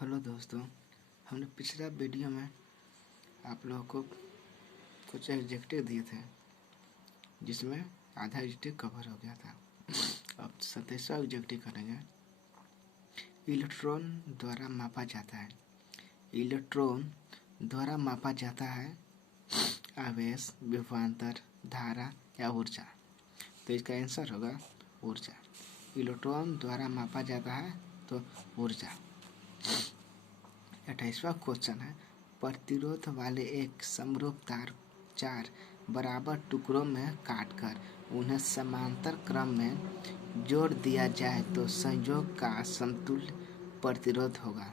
Hello दोस्तों, हमने पिछला वीडियो में आप लोगों को कुछ एडजेक्टिव दिए थे जिसमें आधा एडजेक्टिव कवर हो गया था। अब 27वां एडजेक्टिव करेंगे। इलेक्ट्रॉन द्वारा मापा जाता है। इलेक्ट्रॉन द्वारा मापा जाता है आवेश, विभवांतर, धारा या ऊर्जा। तो इसका आंसर होगा ऊर्जा। इलेक्ट्रॉन द्वारा मापा जाता है तो ऊर्जा। 28वां क्वेश्चन है, प्रतिरोध वाले एक समरूप तार 4 बराबर टुकड़ों में काटकर उन्हें समांतर क्रम में जोड़ दिया जाए तो संयोग का समतुल्य प्रतिरोध होगा।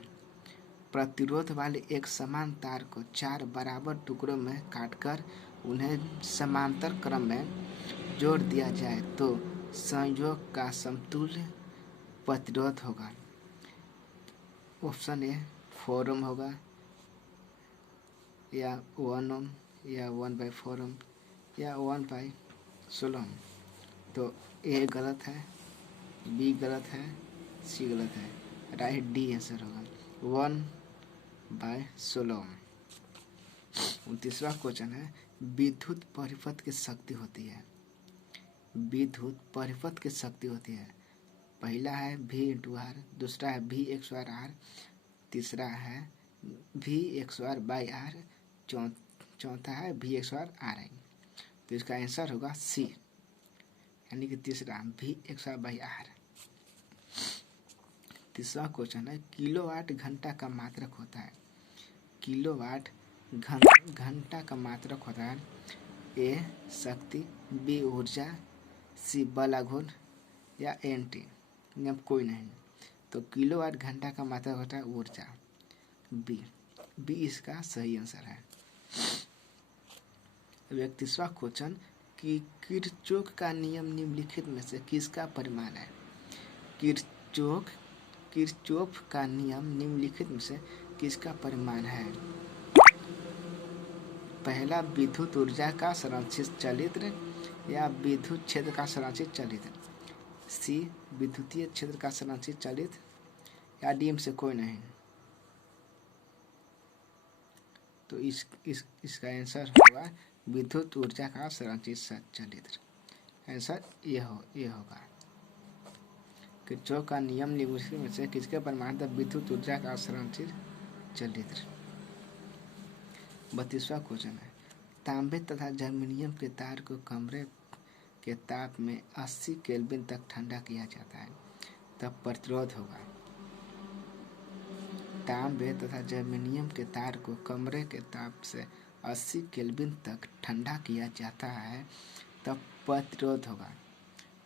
प्रतिरोध वाले एक समान तार को 4 बराबर टुकड़ों में काटकर उन्हें समांतर क्रम में जोड़ दिया जाए तो संयोग का समतुल्य प्रतिरोध होगा। ऑप्शन ए 4 ओम होगा या 1 ओम या 1/4 ओम या 1/16 ओम। तो ए गलत है, बी गलत है, सी गलत है। राइट डी आंसर होगा 1/16 ओम। 29वां क्वेश्चन है, विद्युत परिपथ की शक्ति होती है। विद्युत परिपथ की शक्ति होती है। पहला है V/R, दूसरा है V/R, तीसरा है V/R, चौथा है V/RI। तो इसका आंसर होगा सी, यानी कि तीसरा V/R। 30वां क्वेश्चन है, किलोवाट घंटा का मात्रक होता है। किलोवाट घंटा का मात्रक होता है। ए शक्ति, बी ऊर्जा, सी बल आघूर्ण या NT। नियम कोई नहीं। तो किलोवाट घंटा का मात्रक होता है ऊर्जा। बी इसका सही आंसर है। 31वां क्वेश्चन कि किरचॉफ का नियम निम्नलिखित में से किसका परिमाण है। किरचॉफ का नियम निम्नलिखित में से किसका परिमाण है। पहला, विद्युत ऊर्जा का संरक्षित चलित्र या विद्युत क्षेत्र का संरक्षित चलित्र। सी विद्युतीय क्षेत्र का संरक्षित चलित्र या डी में से कोई नहीं। तो इसका आंसर होगा विद्युत ऊर्जा का संरक्षित चलित्र। आंसर ये होगा। किरचॉफ का नियम निम्नलिखित में से किसके परिमाण था। विद्युत ऊर्जा का संरक्षित चलित्र। 32वां क्वेश्चन है, तांबे तथा जर्मेनियम के तार को कमरे के ताप में 80 केल्विन तक ठंडा किया जाता है, तब प्रतिरोध होगा। तांबे तथा जर्मेनियम के तार को कमरे के ताप से 80 केल्विन तक ठंडा किया जाता है, तब प्रतिरोध होगा।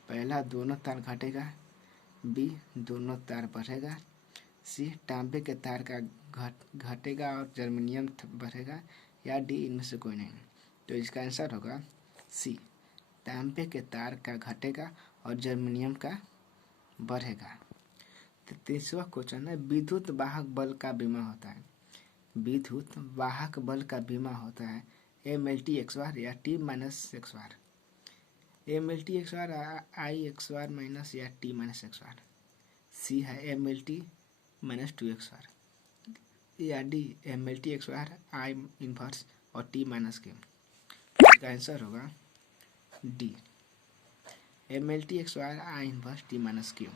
पहला, दोनों तार घटेगा, बी दोनों तार बढ़ेगा, सी तांबे के तार का घटेगा और जर्मेनियम बढ़ेगा, या डी इनमें से कोई नहीं। तो इसका आंसर होगा सी, तांबे के तार का घटेगा और जर्मेनियम का बढ़ेगा। 33वां क्वेश्चन है, विद्युत वाहक बल का बीमा होता है। विद्युत वाहक बल का बीमा होता है MLT/XR या T-XR। MLT/XR, I/XR माइनस या T-XR। सी है MLT-2XR या डी MLT/XR, I इनवर्स और T-Q। इसका आंसर होगा D MLT/XR, I inverse T-Q।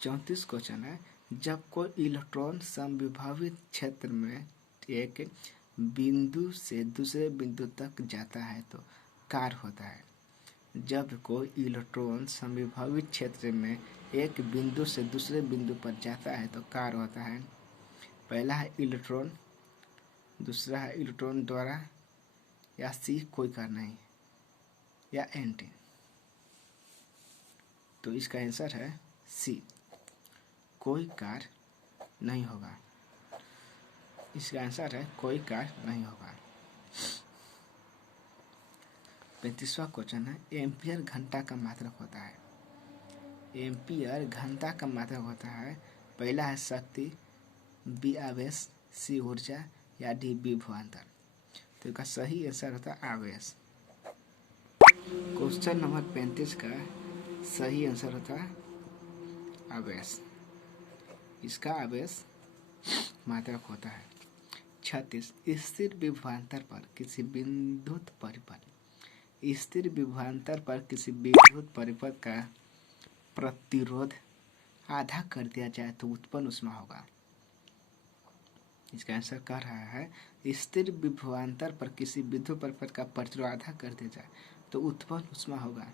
34 question है, जब कोई इलेक्ट्रॉन समविभवित क्षेत्र में एक बिंदु से दूसरे बिंदु तक जाता है तो कार्य होता है। जब कोई इलेक्ट्रॉन समविभवित क्षेत्र में एक बिंदु से दूसरे बिंदु पर जाता है तो कार्य होता है। पहला है इलेक्ट्रॉन, दूसरा है इलेक्ट्रॉन द्वारा, या सी कोई कार्य नहीं, या NT। तो इसका आंसर है सी, कोई कार्य नहीं होगा। इसका आंसर है कोई कार्य नहीं होगा। 35वां क्वेश्चन है, एम्पियर घंटा का मात्रक होता है। एम्पियर घंटा का मात्रक होता है। पहला है शक्ति, बी आवेश, सी ऊर्जा या डी विभवांतर। तो इसका सही आंसर होता है आवेश। क्वेश्चन नंबर 35 का सही आंसर होता है आवेश, इसका आवेश मात्रक होता है। 36 स्थिर विभवांतर पर किसी विद्युत परिपथ, स्थिर विभवांतर पर किसी विद्युत परिपथ का प्रतिरोध आधा कर दिया जाए तो उत्पन्न ऊष्मा होगा। इसका आंसर कह रहा है स्थिर विभवांतर पर किसी विद्युत परिपथ का प्रतिरोध आधा कर दिया जाए तो उत्पन्न ऊष्मा होगा।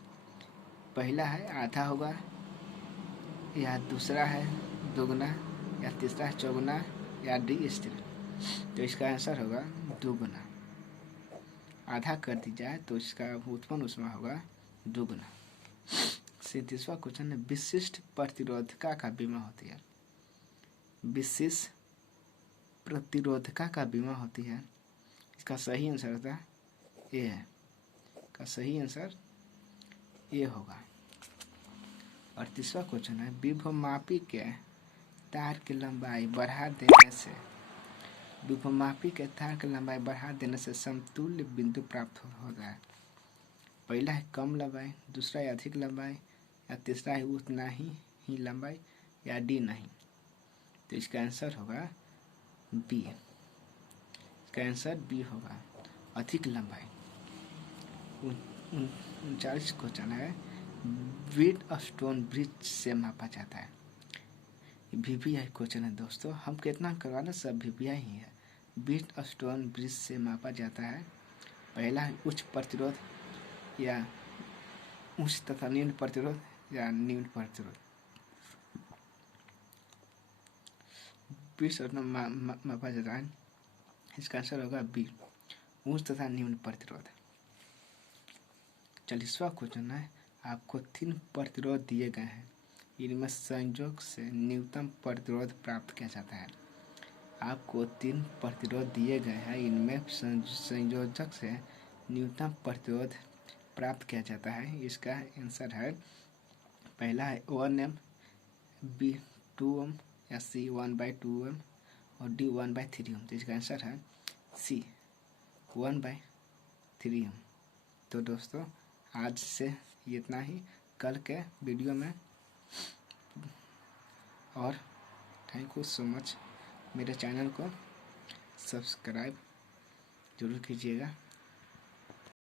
पहला है आधा होगा, या दूसरा है दोगुना, या तीसरा है चौगुना, या डी स्थिर। तो इसका आंसर होगा दोगुना। आधा कर दी जाए तो इसका उत्पन्न ऊष्मा होगा दोगुना। 37वां क्वेश्चन है विशिष्ट प्रतिरोधका का बीमा होती है। विशिष्ट प्रतिरोधका का बीमा होती है। इसका सही आंसर होता है ए है। का सही आंसर ए होगा। 38वां क्वेश्चन है विभवमापी के तार की लंबाई बढ़ा देने से, विभवमापी के तार की लंबाई बढ़ा देने से समतुल्य बिंदु प्राप्त होता है। पहला है कम लंबाई, दूसरा है अधिक लंबाई, या तीसरा है उतना ही लंबाई, या डी नहीं। तो इसका आंसर होगा बी। इसका आंसर बी होगा, अधिक लंबाई। 39 क्वेश्चन है व्हीटस्टोन ब्रिज से मापा जाता है। VPI क्वेश्चन है दोस्तों, हम कितना करवाना सब VPI ही है। व्हीटस्टोन ब्रिज से मापा जाता है। पहला है उच्च प्रतिरोध, या उच्च तथा निम्न प्रतिरोध, या निम्न प्रतिरोध। मापा जाता है। इसका आंसर होगा बी, उच्च तथा निम्न प्रतिरोध। 40वां क्वेश्चन है आपको 3 प्रतिरोध दिए गए हैं, इनमें संयोग से न्यूनतम प्रतिरोध प्राप्त किया जाता है। आपको 3 प्रतिरोध दिए गए हैं, इनमें संयोजक से न्यूनतम प्रतिरोध प्राप्त किया जाता है। इसका आंसर है पहला है 1 ohm, बी 2 ohm, या सी 1/2 ohm, और डी 1/3 ohm। तो इसका आंसर है सी 1/3 ohm। तो दोस्तों आज से इतना ही, कल के वीडियो में और थैंक यू सो मच। मेरे चैनल को सब्सक्राइब जरूर कीजिएगा।